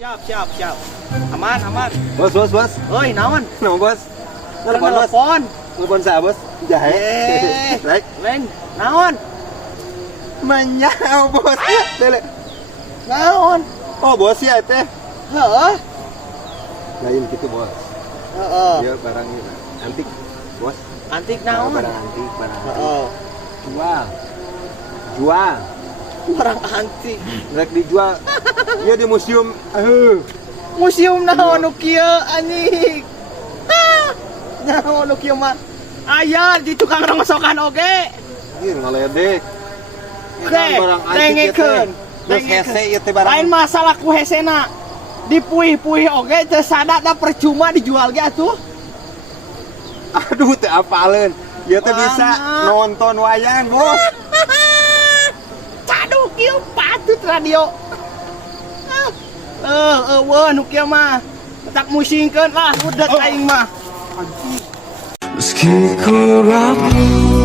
Siap. Aman. Bos. Oi, naon? Naon, Bos? Telepon, Bos. Telepon saya, Bos. Jahe. Baik. Leng, naon? Menyau, Bos. Tele. Naon? Oh, Bos ya teh. Heeh. Lain gitu, Bos. Heeh. Dia barangnya antik, Bos. Antik naon? Barang antik. Heeh. Jual. Barang antik. Rek dijual. Iya di museum. Museum naon nu kieu anjing? Naon nu kieu mah? Aya di tukang rongsokan oge. Ieu ngaledek. Oke, tengekeun. Terus hese ieu teh barang. Lain masalah ku hesena. Dipuih-puih oge teu sada da percuma dijual ge atuh. Aduh teh apaleun. Ieu teh bisa nonton wayang, Bos. Caduh kieu patut radio. Weuh nu kieu mah. Tak musingkeun lah udet aing mah. Meski ku ragu